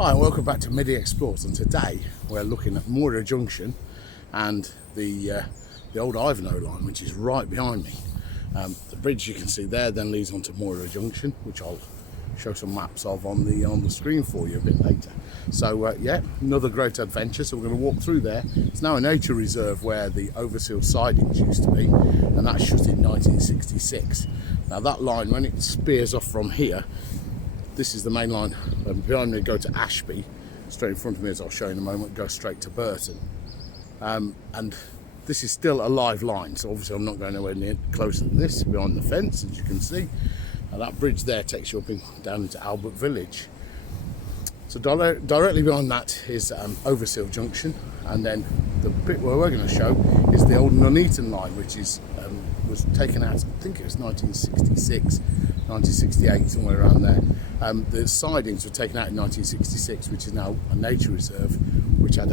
Hi and welcome back to Middy Explores, and today we're looking at Moira Junction and the old Ivanhoe line, which is right behind me. The bridge you can see there then leads on to Moira Junction, which I'll show some maps of on the screen for you a bit later. So yeah, another great adventure. So we're going to walk through there. It's now a nature reserve where the Overseal sidings used to be, and that shut in 1966. Now that line, when it spears off from here, this is the main line. Behind me, go to Ashby. Straight in front of me, as I'll show you in a moment, go straight to Burton. And this is still a live line, so obviously I'm not going anywhere near closer than this, behind the fence, as you can see. And that bridge there takes you up down into Albert Village. So directly behind that is Overseal Junction, and then the bit where we're going to show is the old Nuneaton line, which is was taken out, I think it was 1966, 1968, somewhere around there. The sidings were taken out in 1966, which is now a nature reserve, which had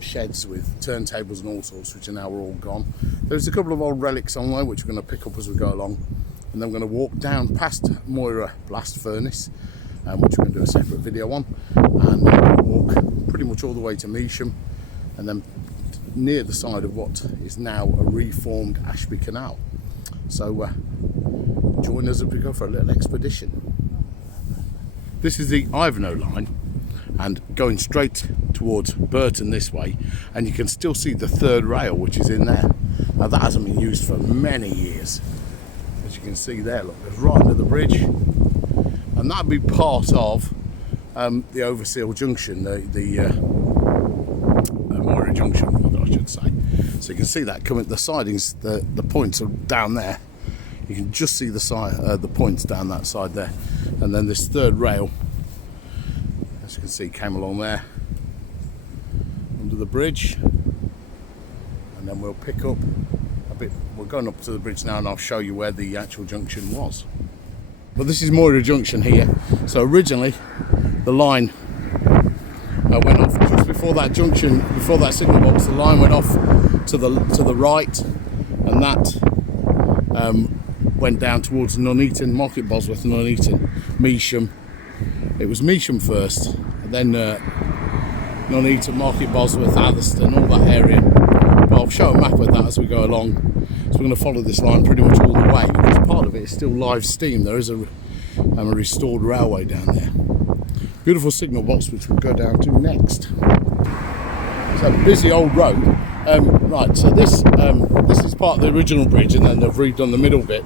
sheds with turntables and all sorts, which are now all gone. There's a couple of old relics on there, which we're going to pick up as we go along. And then we're going to walk down past Moira Blast Furnace, which we're going to do a separate video on, and then we'll walk pretty much all the way to Measham, and then near the side of what is now a reformed Ashby Canal. So join us as we go for a little expedition. This is the Ivanhoe line, and going straight towards Burton this way, and you can still see the third rail which is in there. Now that hasn't been used for many years. As you can see there, look, it's right under the bridge, and that'd be part of the Overseal Junction, the Moira Junction, I should say. So you can see that coming. The sidings, the points are down there. You can just see the points down that side there, and then this third rail, as you can see, came along there under the bridge, and then we'll pick up a bit. We're going up to the bridge now, and I'll show you where the actual junction was. But this is Moira Junction here. So originally the line went off just before that junction, before that signal box. The line went off to the right, and that went down towards Nuneaton, Market Bosworth, Nuneaton, Measham. It was Measham first, and then Nuneaton, Market Bosworth, Atherstone, all that area. But I'll show a map of that as we go along. So we're going to follow this line pretty much all the way, because part of it is still live steam. There is a restored railway down there. Beautiful signal box, which we'll go down to next. It's a busy old road. Right, so this is part of the original bridge, and then they've redone the middle bit.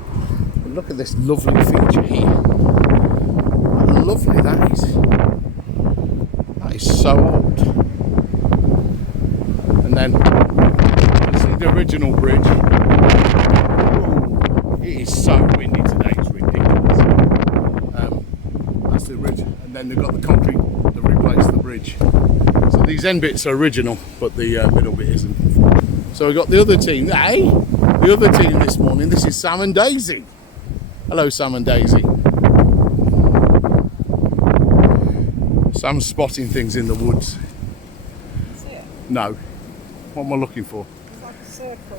But look at this lovely feature here. How lovely that is. That is so old. And then you see the original bridge. Ooh, it is so windy today, it's ridiculous. That's the original, and then they've got the concrete that replaced the bridge. So these end bits are original, but the middle bit isn't. So we've got the other team. Hey, the other team this morning. This is Sam and Daisy. Hello, Sam and Daisy. Sam's spotting things in the woods. See it? No. What am I looking for? It's like a circle.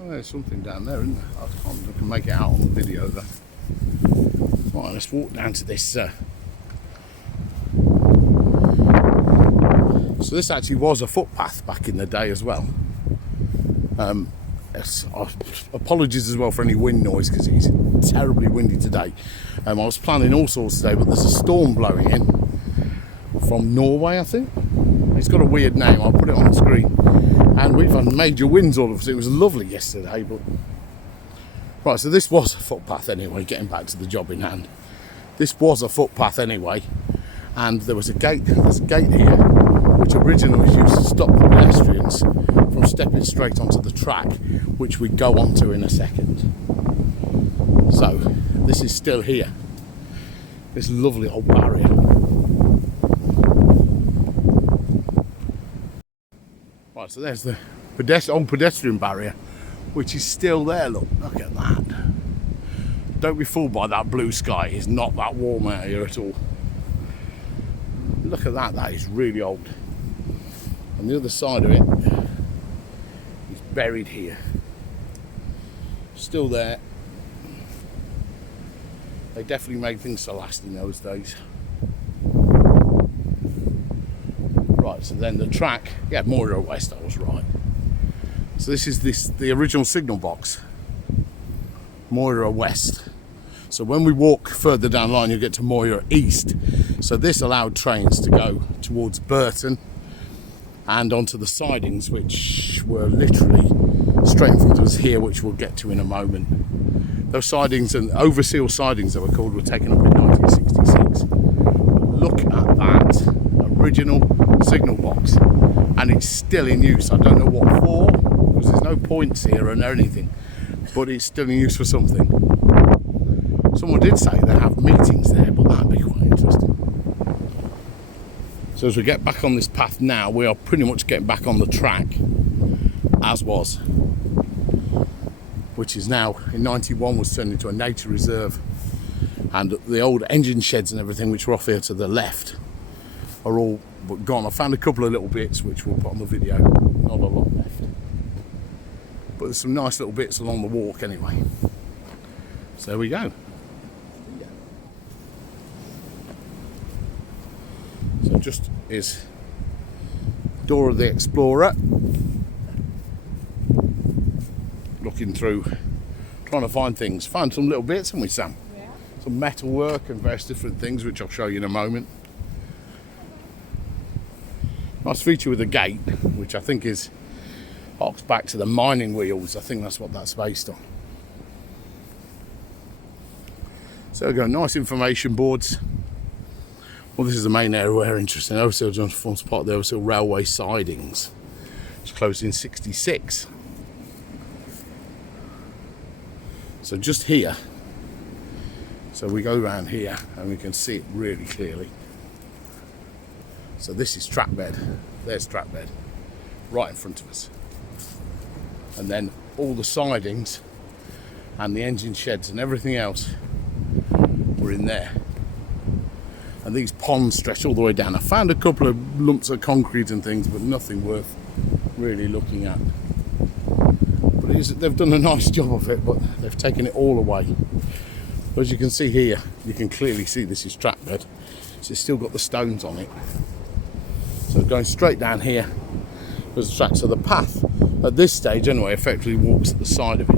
Oh, there's something down there, isn't there? I can make it out on the video though. Right, let's walk down to this. So this actually was a footpath back in the day as well. Apologies as well for any wind noise, because it's terribly windy today. I was planning all sorts today, but there's a storm blowing in from Norway, I think. It's got a weird name, I'll put it on the screen. And we've had major winds all of us. It was lovely yesterday, but... Right, so this was a footpath anyway, getting back to the job in hand. This was a footpath anyway, and there was a gate, there's a gate here, which originally was used to stop the pedestrians from stepping straight onto the track, which we go onto in a second. So, this is still here. This lovely old barrier. Right, so there's the old pedestrian barrier, which is still there. Look at that. Don't be fooled by that blue sky. It's not that warm out here at all. Look at that. That is really old. And the other side of it is buried here. Still there. They definitely made things to last in those days. Right, so then the track, yeah, Moira West, I was right. So this is the original signal box, Moira West. So when we walk further down the line, you'll get to Moira East. So this allowed trains to go towards Burton and onto the sidings, which were literally straight in front of us here, which we'll get to in a moment. Those sidings and overseal sidings that were called were taken up in 1966. Look at that original signal box, and it's still in use. I don't know what for, because there's no points here and anything, but it's still in use for something. Someone did say they have meetings there, but that'd be quite interesting. So as we get back on this path now, we are pretty much getting back on the track as was, which is now in 91 was turned into a nature reserve, and the old engine sheds and everything which were off here to the left are all but gone. I found a couple of little bits which we'll put on the video, not a lot left, but there's some nice little bits along the walk anyway. So there we go. So just is Dora the Explorer, looking through, trying to find things. Found some little bits, haven't we, Sam? Yeah. Some metal work and various different things, which I'll show you in a moment. Nice feature with the gate, which I think harks back to the mining wheels. I think that's what that's based on. So we go, nice information boards. Well, this is the main area we're interested in. Overseal Junction forms part of the Overseal Railway sidings. It's closed in 66. So just here, so we go around here and we can see it really clearly. So this is track bed, there's track bed, right in front of us. And then all the sidings and the engine sheds and everything else were in there. And these ponds stretch all the way down. I found a couple of lumps of concrete and things, but nothing worth really looking at. But they've done a nice job of it, but they've taken it all away. But as you can see here, you can clearly see this is track bed. So it's still got the stones on it. So going straight down here, there's the track. So the path, at this stage anyway, effectively walks at the side of it.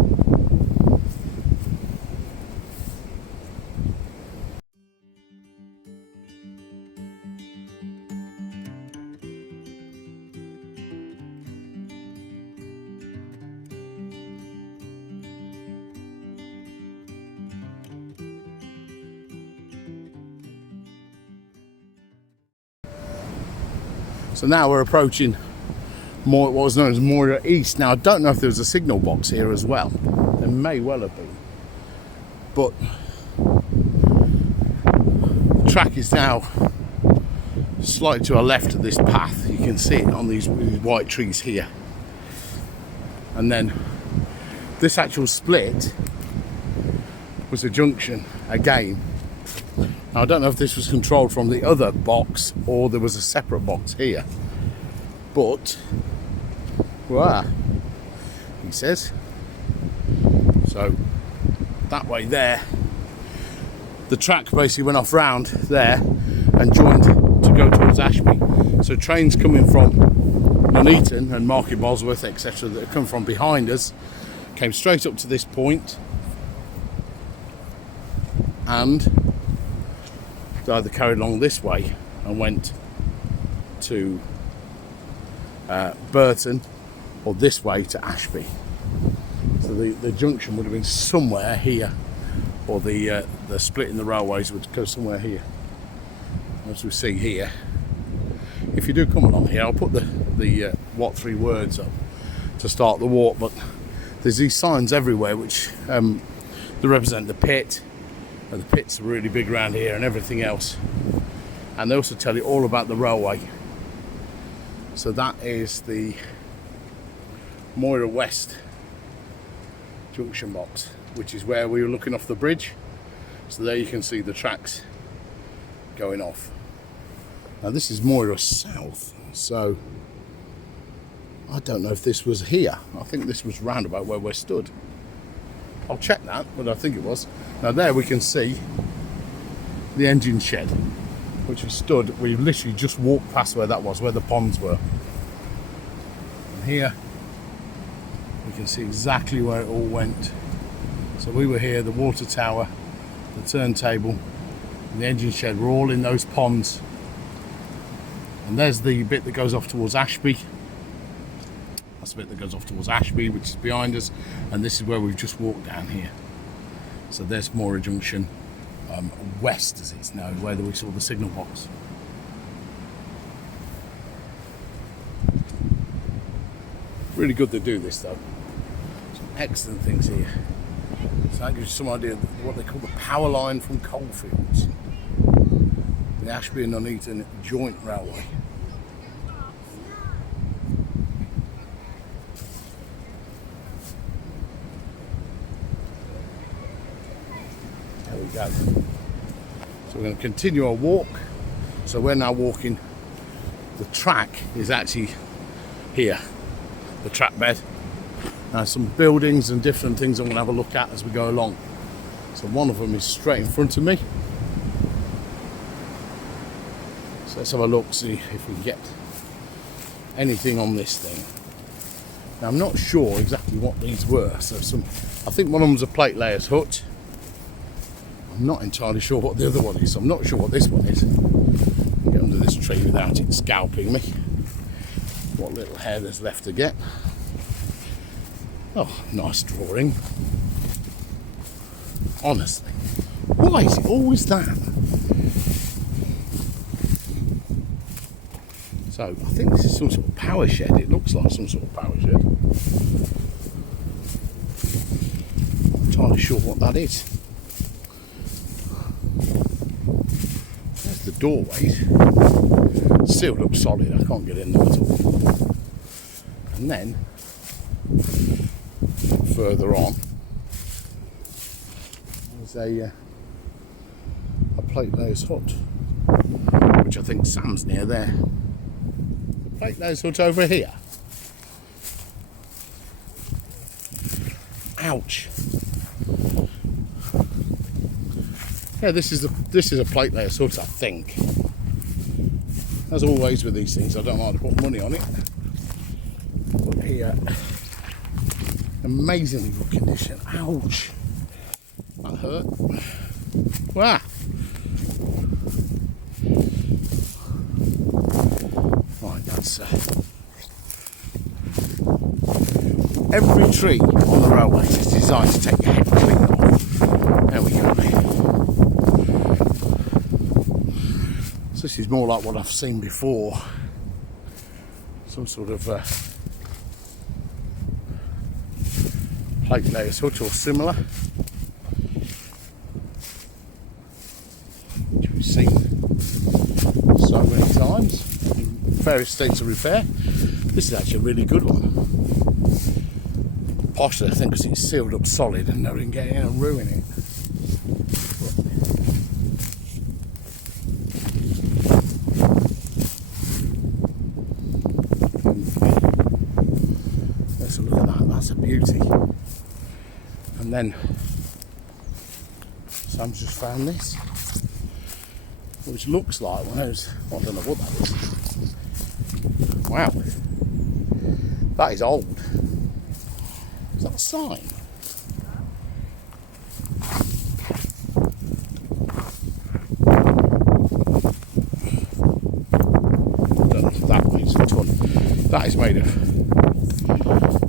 So now we're approaching what was known as Moira East. Now I don't know if there was a signal box here as well. There may well have been. But the track is now slightly to our left of this path. You can see it on these white trees here. And then this actual split was a junction again. Now, I don't know if this was controlled from the other box or there was a separate box here, but wow, he says. So that way there, the track basically went off round there and joined to go towards Ashby. So trains coming from Nuneaton and Market Bosworth, etc., that come from behind us, came straight up to this point and they either carried along this way and went to Burton, or this way to Ashby. So the junction would have been somewhere here, or the split in the railways would go somewhere here. As we see here, if you do come along here, I'll put the what 3 words up to start the walk, but there's these signs everywhere which they represent the pit. The pits are really big around here and everything else, and they also tell you all about the railway. So that is the Moira West junction box, which is where we were looking off the bridge. So there you can see the tracks going off. Now this is Moira South, so I don't know if this was here. I think this was round about where we're stood. I'll check that, but I think it was. Now there we can see the engine shed, which was stood. We literally just walked past where that was, where the ponds were. And here we can see exactly where it all went. So we were here, the water tower, the turntable, and the engine shed were all in those ponds. And there's the bit that goes off towards Ashby. That's the bit that goes off towards Ashby, which is behind us. And this is where we've just walked down here. So there's Moira Junction, west as it's known, where we saw the signal box. Really good to do this though. Some excellent things here. So that gives you some idea of what they call the power line from coalfields. The Ashby Nuneaton joint railway. There we go. So we're going to continue our walk. So we're now walking. The track is actually here, the track bed. Now some buildings and different things I'm going to have a look at as we go along. So one of them is straight in front of me. So let's have a look, see if we can get anything on this thing. Now I'm not sure exactly what these were. So I think one of them was a plate layer's hut. I'm not entirely sure what the other one is. I'm not sure what this one is. Get under this tree without it scalping me. What little hair there's left to get. Oh, nice drawing. Honestly, why is it always that? So I think this is some sort of power shed. It looks like some sort of power shed. I'm not entirely sure what that is. There's the doorways. Sealed up solid. I can't get in there at all. And then further on, there's a plate layer's hut, which I think Sam's near there. The plate layer's hut over here. Ouch. Yeah, this is a plate layer's hut, I think. As always with these things, I don't like to put money on it. But here, amazingly good condition. Ouch. That hurt. Wow. Right, that's every tree on the railways is designed to take your head clean off. There we go. So this is more like what I've seen before. Some sort of plate layer's hut or similar, which we've seen so many times in various states of repair. This is actually a really good one. Partially I think because it's sealed up solid and no one can get in and ruin it. Let's look at that, that's a beauty. And then Sam's just found this, which looks like one of those, I don't know what that is. Wow, that is old. Is that a sign? I don't know if that weighs a ton. That is made of.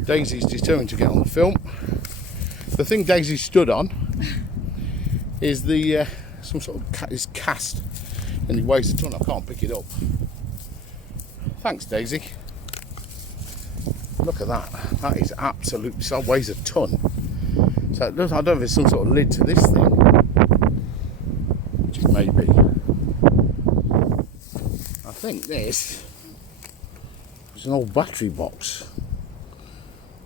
Daisy's determined to get on the film. The thing Daisy stood on is the some sort of is cast, and it weighs a ton. I can't pick it up. Thanks, Daisy. Look at that. That is absolutely, so it weighs a ton. So I don't know if it's some sort of lid to this thing, which it may be. I think this is an old battery box.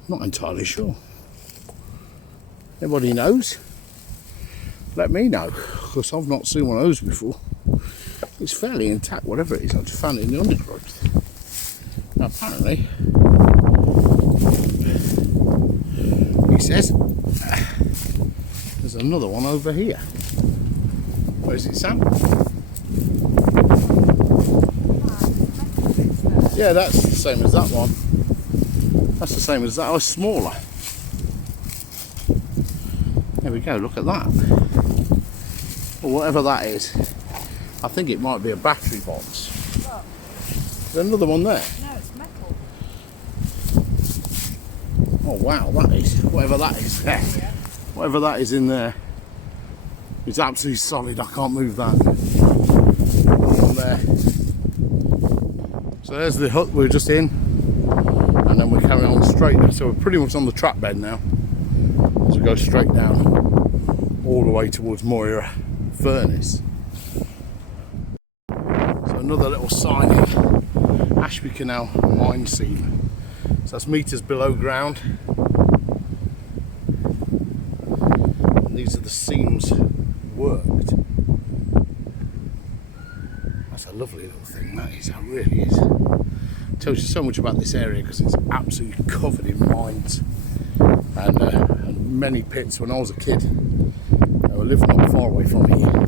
Not entirely sure. Anybody knows? Let me know, because I've not seen one of those before. It's fairly intact, whatever it is. I just found it in the undergrowth. Now apparently, he says another one over here. Where's it, Sam? Yeah, that's the same as that one. That's the same as that. Oh, it's smaller. There we go, look at that. Or whatever that is. I think it might be a battery box. What? There's another one there. No, it's metal. Oh wow, that is, whatever that is there. Yeah. Whatever that is in there. It's absolutely solid, I can't move that. From there. So there's the hut we're just in. And then we're carrying on straight. So we're pretty much on the track bed now. As we go straight down. All the way towards Moira Furnace. So another little sign here. Ashby Canal mine seam. So that's meters below ground. And these are the seams worked. That's a lovely little thing, that is, that really is. Tells you so much about this area because it's absolutely covered in mines and many pits. When I was a kid, I was living not far away from here,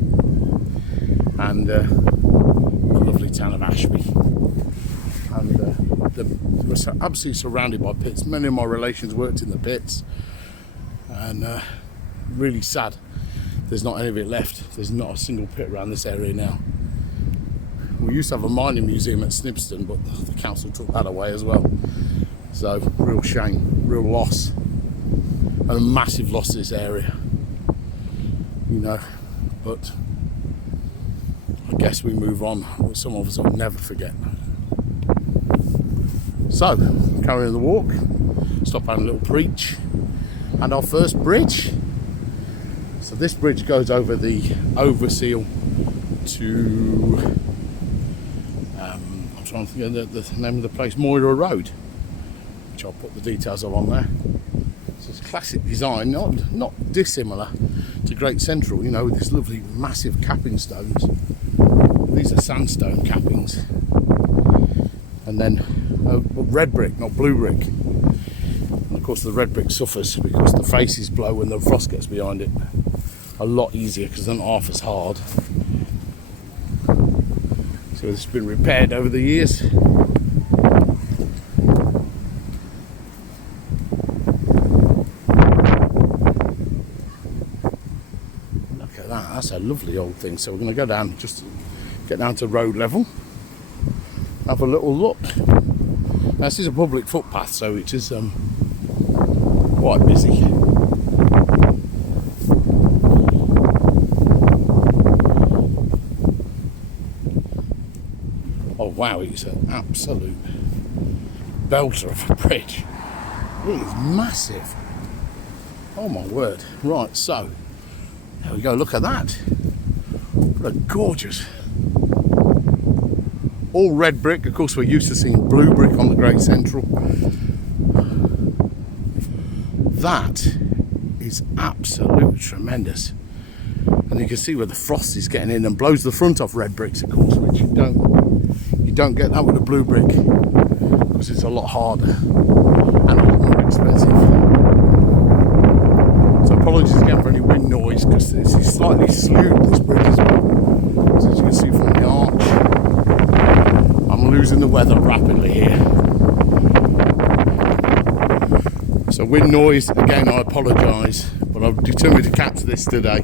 and the lovely town of Ashby. And we're absolutely surrounded by pits. Many of my relations worked in the pits, and really sad there's not any of it left. There's not a single pit around this area now. We used to have a mining museum at Snibston, but the council took that away as well. So real shame, real loss, and a massive loss to this area, you know. But I guess we move on. Some of us will never forget. So, carrying the walk, stop having a little preach, and our first bridge. So this bridge goes over the Overseal to, I'm trying to think of the name of the place, Moira Road, which I'll put the details of on there. So it's classic design, not dissimilar to Great Central, you know, with this lovely massive capping stones. These are sandstone cappings. And then red brick, not blue brick. And of course the red brick suffers because the faces blow when the frost gets behind it. A lot easier because they're not half as hard. So it's been repaired over the years. Look at that, that's a lovely old thing. So we're going to go down, just get down to road level, have a little look. Now, this is a public footpath, so it is quite busy. Oh wow, it's an absolute belter of a bridge. It is massive. Oh my word. Right, so there we go, look at that. What a gorgeous. All red brick, of course we're used to seeing blue brick on the Great Central. That is absolutely tremendous. And you can see where the frost is getting in and blows the front off red bricks, of course, which you don't get that with a blue brick because it's a lot harder and a lot more expensive. So apologies again for any wind noise because this is slightly slewed, this bridge as well. So as you can see from the arch, I'm losing the weather rapidly here. So wind noise, again I apologise, but I've determined to capture this today,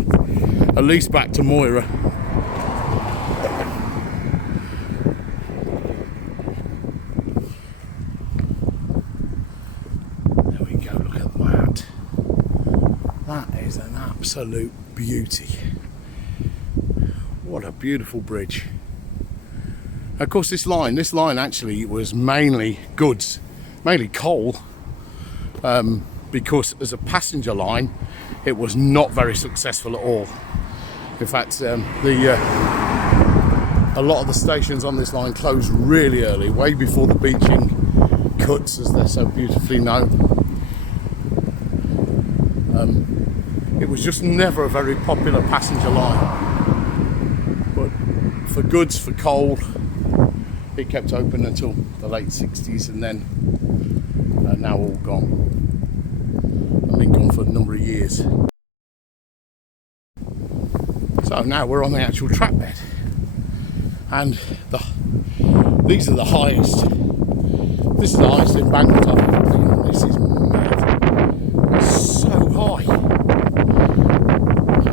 at least back to Moira. There we go, look at that. That is an absolute beauty. What a beautiful bridge. Of course this line actually was mainly goods, mainly coal, because as a passenger line it was not very successful at all. In fact, a lot of the stations on this line closed really early, way before the beaching cuts, as they're so beautifully known. It was just never a very popular passenger line, but for goods, for coal, it kept open until the late 60s, and then now all gone. I've been gone for a number of years. So now we're on the actual track bed, and these are the highest. This is the highest embankment I've ever been on. This is mad. It's so high.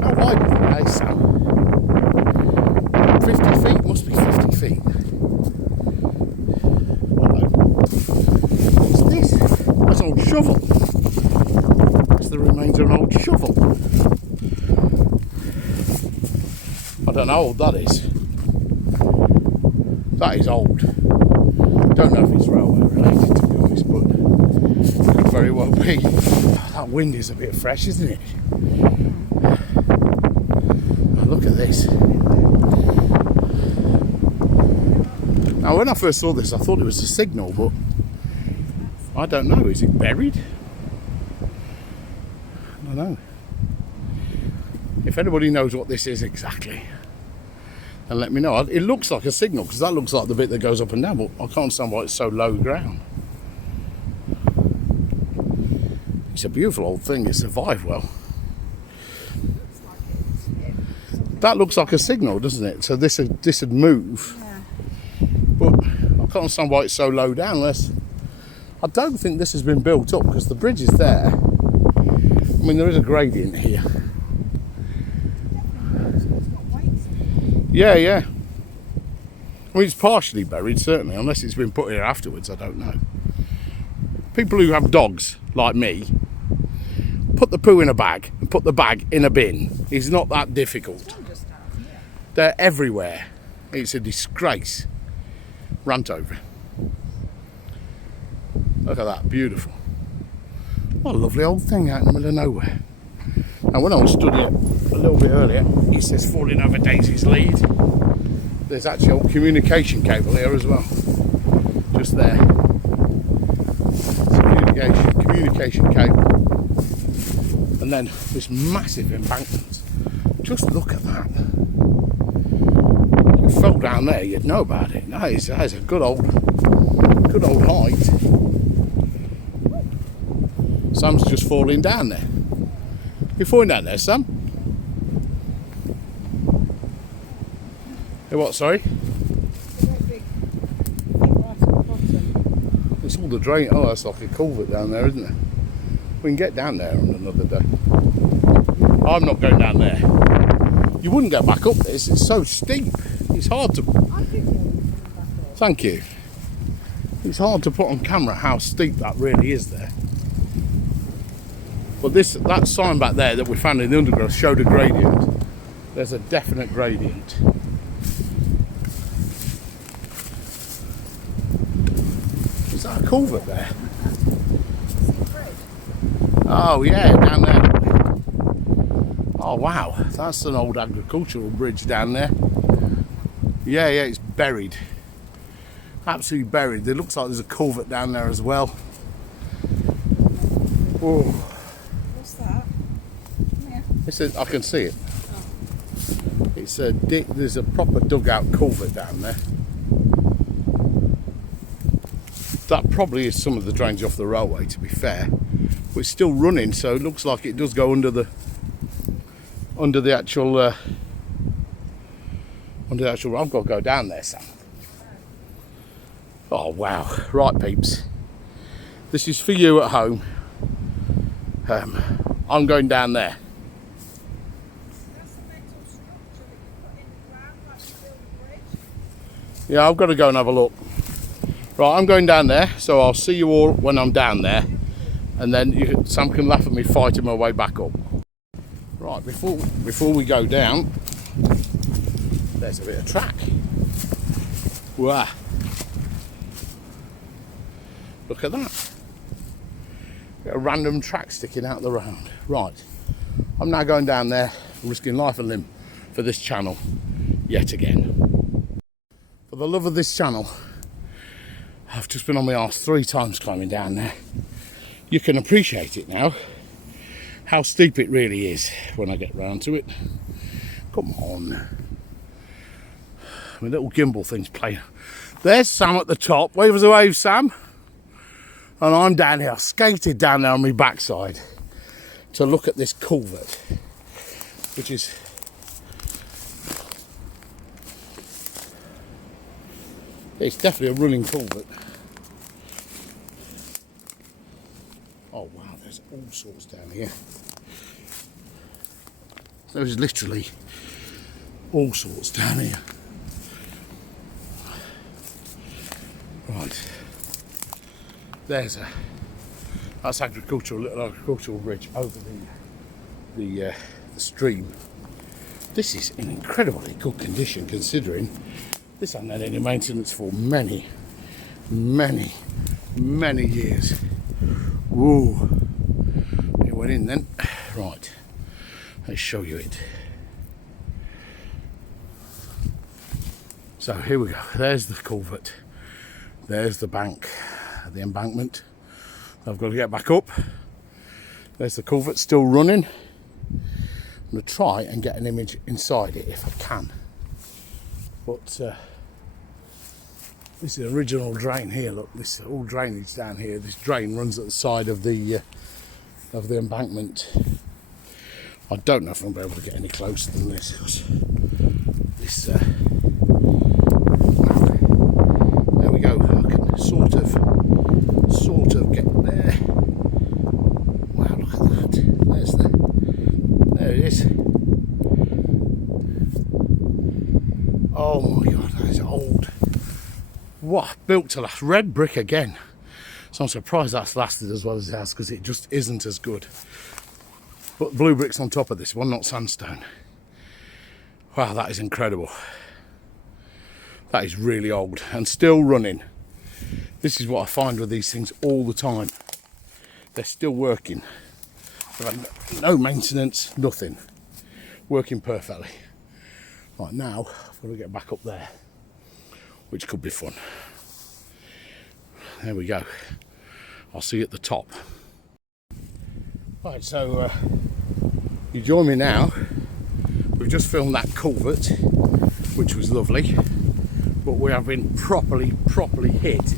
How wide is the base, Sam? 50 feet? Must be 50 feet. What's this? That's an old shovel. That's the remains of an old shovel. I don't know how old that is. That is old. Don't know if it's railway related, to be honest, but could very well be. That wind is a bit fresh, isn't it? Oh, look at this. Now, when I first saw this, I thought it was a signal, but I don't know. Is it buried? I don't know. If anybody knows what this is exactly, then let me know. It looks like a signal, because that looks like the bit that goes up and down, but I can't understand why it's so low ground. It's a beautiful old thing. It survived well. That looks like a signal, doesn't it? So this would move. Yeah. But I can't understand why it's so low down, unless... I don't think this has been built up, because the bridge is there. I mean, there is a gradient here. Yeah, yeah. I mean, it's partially buried, certainly, unless it's been put here afterwards, I don't know. People who have dogs, like me, put the poo in a bag and put the bag in a bin. It's not that difficult. They're everywhere. It's a disgrace. Rant over. Look at that, beautiful. What a lovely old thing out in the middle of nowhere. Now, when I was studying it a little bit earlier, it says falling over Daisy's lead. There's actually old communication cable here as well. Just there. It's communication cable. And then this massive embankment. Just look at that. If you fell down there, you'd know about it. That is a good old height. Sam's just falling down there. You're falling down there, Sam? Hey, what, sorry? It's all the drain. Oh, that's like a culvert down there, isn't it? We can get down there on another day. I'm not going down there. You wouldn't get back up this. It's so steep. It's hard to... Thank you. It's hard to put on camera how steep that really is there. But that sign back there that we found in the undergrowth showed a gradient. There's a definite gradient. Is that a culvert there? Oh yeah, down there. Oh wow, that's an old agricultural bridge down there. Yeah, it's buried. Absolutely buried. It looks like there's a culvert down there as well. Whoa. I can see it. It's there's a proper dugout culvert down there. That probably is some of the drainage off the railway, to be fair. But it's still running, so it looks like it does go under the actual I've got to go down there, Sam. Oh wow. Right, peeps. This is for you at home. I'm going down there. Yeah, I've got to go and have a look. Right, I'm going down there, so I'll see you all when I'm down there, and then Sam can laugh at me fighting my way back up. Right, before we go down, there's a bit of track. Wow. Look at that. A random track sticking out the round. Right, I'm now going down there, risking life and limb for this channel yet again. For the love of this channel, I've just been on my arse 3 times climbing down there. You can appreciate it now, how steep it really is when I get round to it. Come on. My little gimbal thing's playing. There's Sam at the top. Wave us a wave, Sam. And I'm down here. I skated down there on my backside to look at this culvert, which is It's definitely a running culvert. Oh wow, there's all sorts down here. There's literally all sorts down here. Right, that's little agricultural bridge over the stream. This is in incredibly good condition considering this hasn't had any maintenance for many years. Whoa, it went in then. Right, let's show you it. So here we go, there's the culvert, there's the bank, the embankment. I've got to get back up. There's the culvert still running. I'm going to try and get an image inside it if I can. But this is the original drain here. Look, this is all drainage down here. This drain runs at the side of the embankment. I don't know if I'm going to be able to get any closer than this. This there we go. I can sort of get there. Wow, look at that. There it is. Oh my god, that is old. What, built to last. Red brick again. So I'm surprised that's lasted as well as it has, because it just isn't as good. But blue bricks on top of this one, not sandstone. Wow, that is incredible. That is really old and still running. This is what I find with these things all the time. They're still working. No maintenance, nothing. Working perfectly. Right, now I've got to get back up there, which could be fun. There we go. I'll see you at the top. Right, so you join me now. We've just filmed that culvert, which was lovely, but we have been properly hit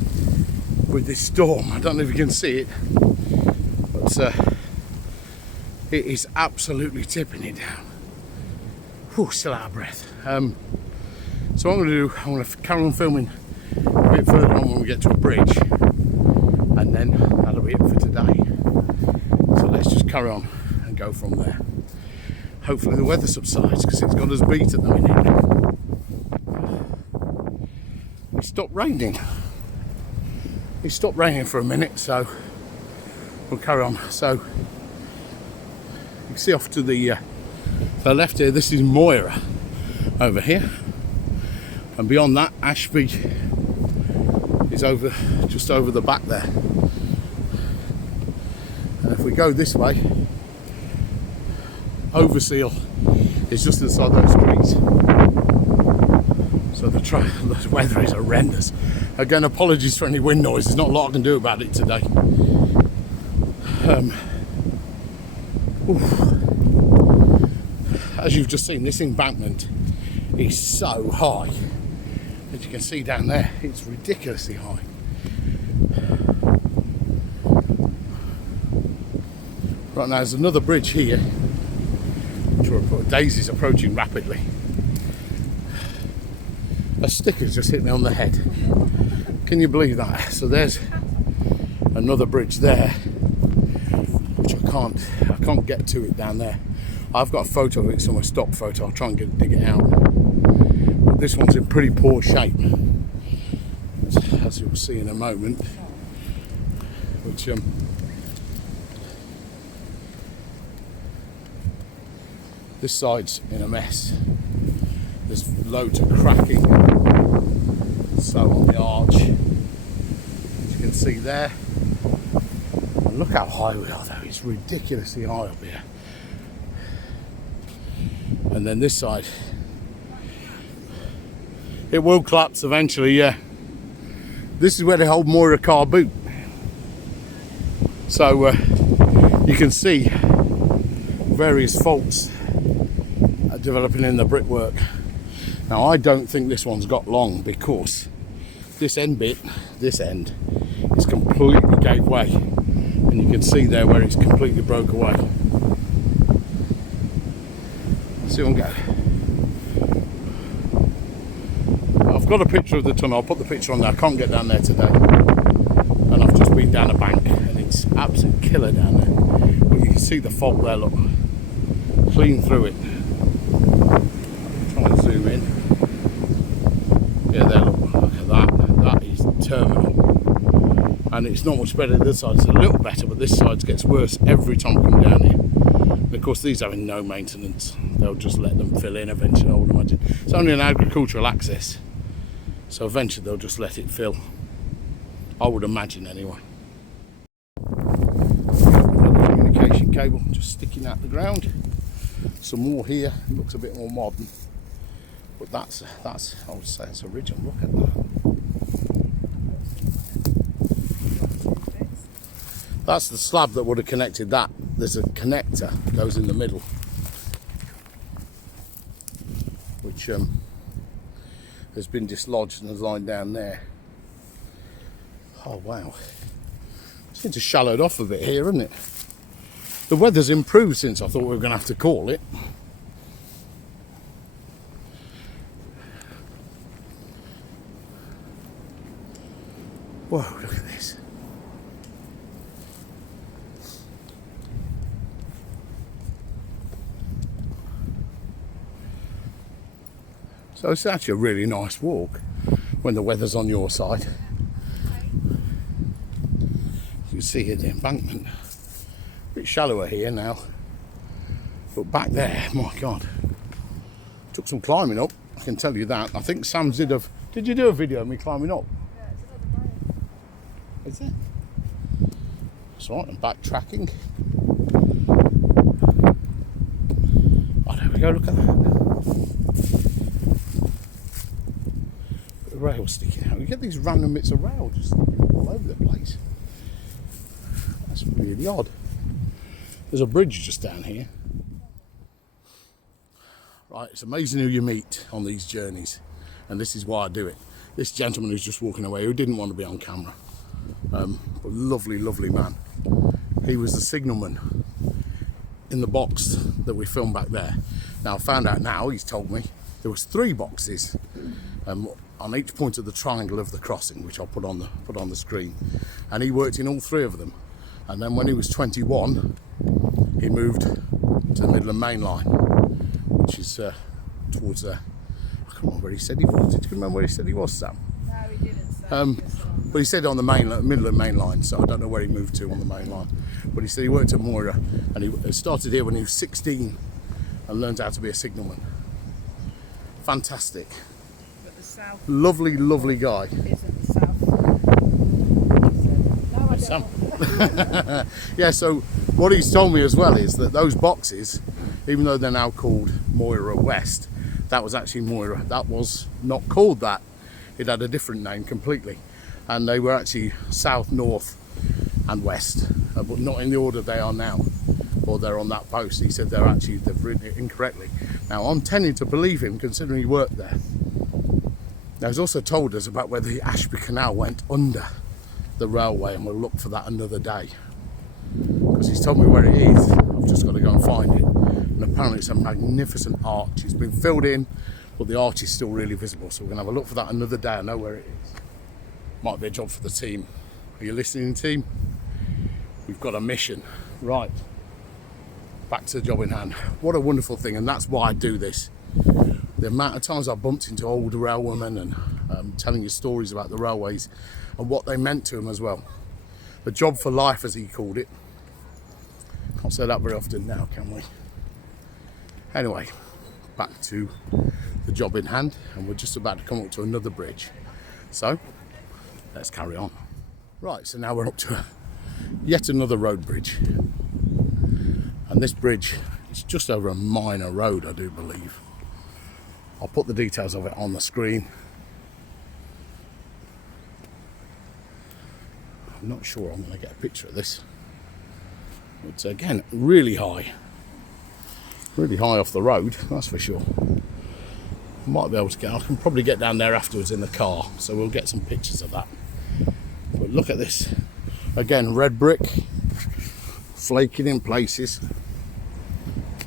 with this storm. I don't know if you can see it, but it is absolutely tipping it down. Whew, still out of breath. So what I'm going to carry on filming a bit further on when we get to a bridge, and then that'll be it for today. So let's just carry on and go from there. Hopefully the weather subsides, because it's got us beat at the minute. It stopped raining. It stopped raining for a minute, so we'll carry on. So you can see off to the left here, this is Moira over here, and beyond that Ashby is just over the back there. And if we go this way, Overseal is just inside those trees. So the weather is horrendous. Again, apologies for any wind noise. There's not a lot I can do about it today. As you've just seen, this embankment is so high. As you can see down there, it's ridiculously high. Right, now there's another bridge here, which Daisy's approaching rapidly. A sticker's just hit me on the head. Can you believe that? So there's another bridge there, which I can't get to it down there. I've got a photo of it, so my stock photo. I'll try and dig it out. But this one's in pretty poor shape, as you'll see in a moment. Which this side's in a mess. There's loads of cracking. So on the arch, as you can see there. And look how high we are though. It's ridiculously high up here. And then this side, it will collapse eventually, yeah. This is where they hold Moira car boot. So you can see various faults are developing in the brickwork. Now I don't think this one's got long, because this end is completely gave way, and you can see there where it's completely broke away. See one go. I've got a picture of the tunnel. I'll put the picture on there. I can't get down there today. And I've just been down a bank and it's absolute killer down there. But you can see the fog there, look. Clean through it. Try and zoom in. Yeah, there, look at that. That is terminal. And it's not much better this side. It's a little better, but this side gets worse every time I come down here. And of course, these are in no maintenance. They'll just let them fill in eventually, I would imagine. It's only an agricultural access, so eventually they'll just let it fill. I would imagine anyway. Another communication cable just sticking out the ground. Some more here. It looks a bit more modern, but that's I would say it's original. Look at that. That's the slab that would have connected that. There's a connector that goes in the middle, which has been dislodged and is lying down there. Oh wow. Seems to have shallowed off a bit here, isn't it? The weather's improved since I thought we were going to have to call it. Whoa, look at this. So it's actually a really nice walk when the weather's on your side. You can see here the embankment. A bit shallower here now. But back there, my God. Took some climbing up, I can tell you that. I think Sam did you do a video of me climbing up? Yeah, it's another day. Is it? That's right, I'm backtracking. Oh, there we go, look at that. Rail sticking out. You get these random bits of rail just sticking all over the place. That's really odd. There's a bridge just down here. Right, it's amazing who you meet on these journeys, and this is why I do it. This gentleman who's just walking away, who didn't want to be on camera, but lovely, lovely man. He was the signalman in the box that we filmed back there. Now I found out now, he's told me, there was 3 boxes. On each point of the triangle of the crossing, which I'll put on the screen, and he worked in all 3 of them. And then when he was 21, he moved to the Midland Main Line, which is towards I can't remember where he said he was. Did you remember where he said he was, Sam? No, he didn't. But he said on the Midland Main Line, so I don't know where he moved to on the main line. But he said he worked at Moira, and he started here when he was 16 and learned how to be a signalman. Fantastic. South. Lovely, lovely guy. Isn't the south. No, I Sam. don't. Yeah, so what he's told me as well is that those boxes, even though they're now called Moira West, that was actually Moira. That was not called that. It had a different name completely. And they were actually south, north and west, but not in the order they are now. Or they're on that post. He said they've written it incorrectly. Now I'm tending to believe him, considering he worked there. Now he's also told us about where the Ashby Canal went under the railway, and we'll look for that another day. Because he's told me where it is. I've just got to go and find it. And apparently it's a magnificent arch. It's been filled in, but the arch is still really visible. So we're going to have a look for that another day. I know where it is. Might be a job for the team. Are you listening, team? We've got a mission. Right. Back to the job in hand. What a wonderful thing, and that's why I do this. The amount of times I've bumped into old railwomen and telling you stories about the railways and what they meant to them as well. The job for life, as he called it. Can't say that very often now, can we? Anyway, back to the job in hand, and we're just about to come up to another bridge. So, let's carry on. Right, so now we're up to yet another road bridge. And this bridge is just over a minor road, I do believe. I'll put the details of it on the screen. I'm not sure I'm going to get a picture of this. But again, really high off the road, that's for sure. Might be able to I can probably get down there afterwards in the car, so we'll get some pictures of that. But look at this. Again, red brick, flaking in places.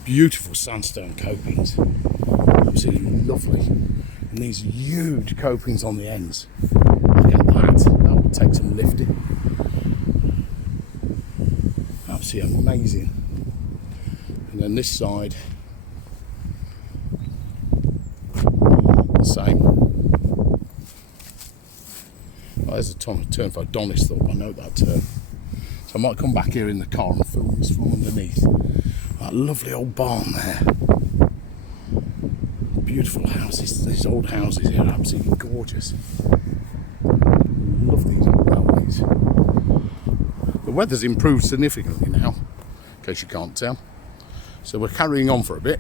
Beautiful sandstone copings. Absolutely lovely. And these huge copings on the ends. Look at that. That would take some lifting. Absolutely amazing. And then this side, the same. Oh, there's a turn for Donisthorpe. I know that turn. So I might come back here in the car and film this from underneath. That lovely old barn there. Beautiful houses. These old houses here are absolutely gorgeous. Love these old railways. The weather's improved significantly now, in case you can't tell. So we're carrying on for a bit.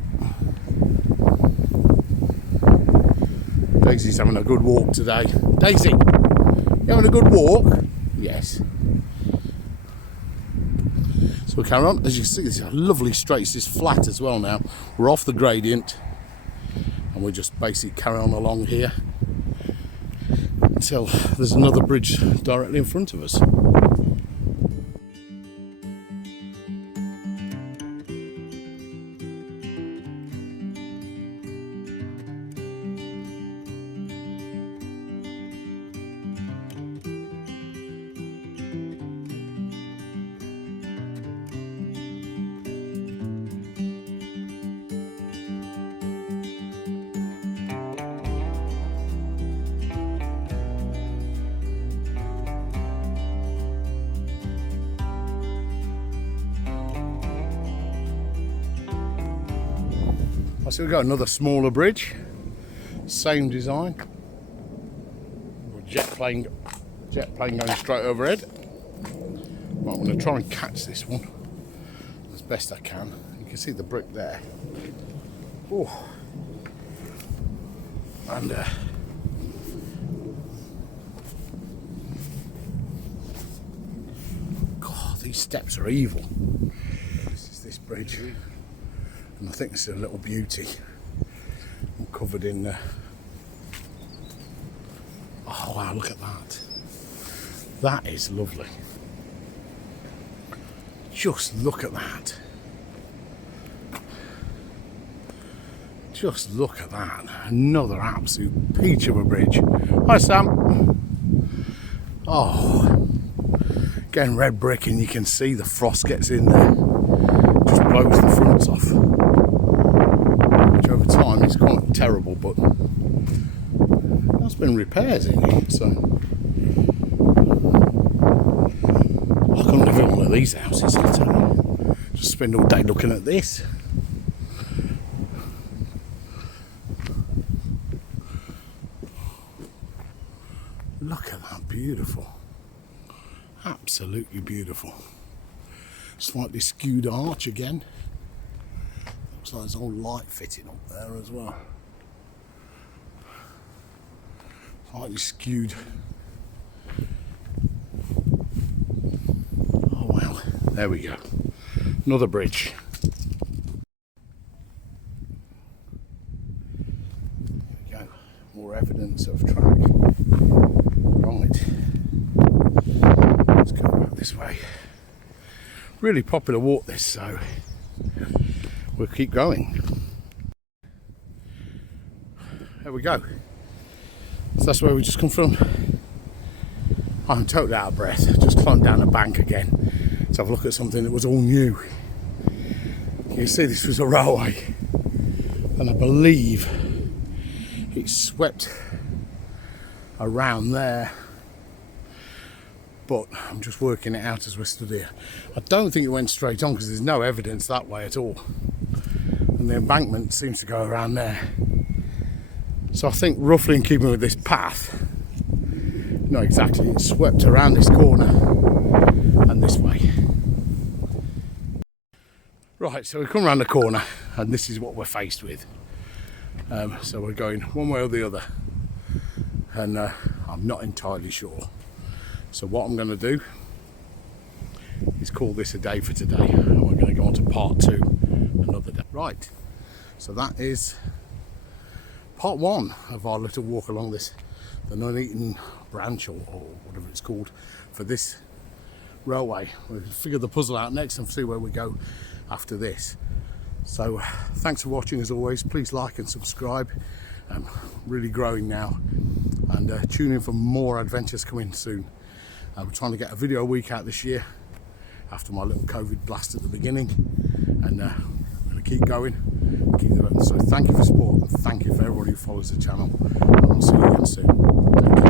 Daisy's having a good walk today. Daisy, you having a good walk? Yes. So we'll carry on. As you can see, this is a lovely straight. This is flat as well now. We're off the gradient. And we'll just basically carry on along here until there's another bridge directly in front of us. So we've got another smaller bridge, same design. Jet plane going straight overhead. Right, I'm going to try and catch this one as best I can. You can see the brick there. Oh, and God, these steps are evil. This is this bridge. And I think this is a little beauty. I'm covered in oh wow, look at that. That is lovely. Just look at that. Just look at that. Another absolute peach of a bridge. Hi Sam. Oh, getting red brick and you can see the frost gets in there. Just blows the fronts off. Which over time is quite terrible, but there's been repairs in it, so I couldn't live in one of these houses, I'll tell you. Just spend all day looking at this. Look at that, beautiful. Absolutely beautiful. Slightly skewed arch again. Looks like there's old light fitting up there as well. Slightly skewed. Oh well, there we go. Another bridge. There we go. More evidence of track. Right. Let's go back this way. Really popular walk this, so we'll keep going. There we go. So that's where we just come from. I'm totally out of breath. Just climbed down a bank again to have a look at something that was all new. You can see this was a railway, and I believe it swept around there. But I'm just working it out as we're stood here. I don't think it went straight on because there's no evidence that way at all. And the embankment seems to go around there. So I think roughly in keeping with this path, not exactly, it swept around this corner and this way. Right, so we come around the corner and this is what we're faced with. So we're going one way or the other. And I'm not entirely sure. So what I'm going to do is call this a day for today, and we're going to go on to part 2 another day. Right, so that is part 1 of our little walk along this, the Nuneaton branch or whatever it's called, for this railway. We'll figure the puzzle out next and see where we go after this. So thanks for watching as always. Please like and subscribe, really growing now, and tune in for more adventures coming soon. We're trying to get a video a week out this year after my little COVID blast at the beginning, and I'm going to keep going, keep doing it. So thank you for support, and thank you for everybody who follows the channel, and I'll see you again soon. Take care.